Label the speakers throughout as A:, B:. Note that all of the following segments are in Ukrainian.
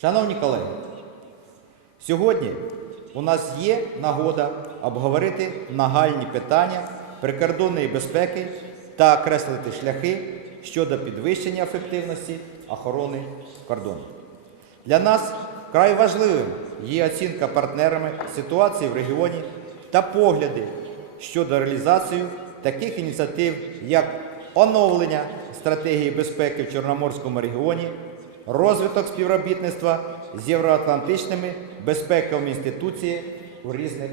A: Шановні колеги, сьогодні у нас є нагода обговорити нагальні питання прикордонної безпеки та окреслити шляхи щодо підвищення ефективності охорони кордону. Для нас вкрай важливим є оцінка партнерами ситуації в регіоні та погляди щодо реалізації таких ініціатив, як оновлення стратегії безпеки в Чорноморському регіоні, розвиток співробітництва з євроатлантичними безпековими інституціями у різних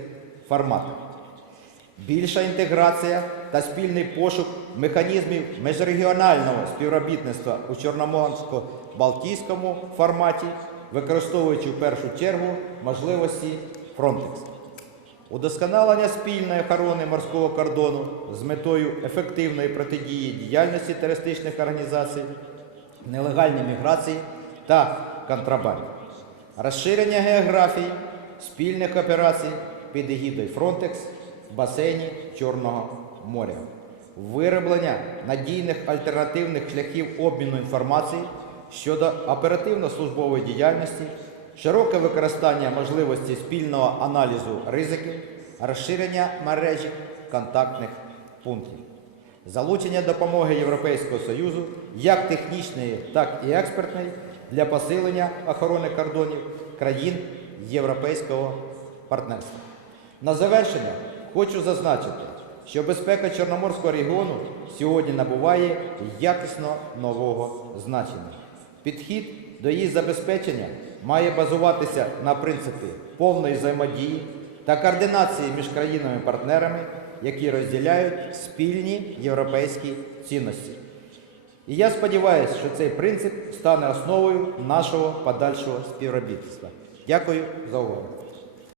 A: форматах. Більша інтеграція та спільний пошук механізмів міжрегіонального співробітництва у Чорноморсько-Балтійському форматі, використовуючи в першу чергу можливості Frontex. Удосконалення спільної охорони морського кордону з метою ефективної протидії діяльності терористичних організацій, нелегальній міграції та контрабанді. Розширення географії спільних операцій під егідою Frontex в басейні Чорного моря. Вироблення надійних альтернативних шляхів обміну інформації щодо оперативно-службової діяльності, широке використання можливості спільного аналізу ризиків, розширення мережі контактних пунктів, залучення допомоги Європейського Союзу як технічної, так і експертної для посилення охорони кордонів країн Європейського партнерства. На завершення хочу зазначити, що безпека Чорноморського регіону сьогодні набуває якісно нового значення. Підхід до її забезпечення має базуватися на принципі повної взаємодії та координації між країнами-партнерами, які розділяють спільні європейські цінності. І я сподіваюся, що цей принцип стане основою нашого подальшого співробітництва. Дякую за увагу.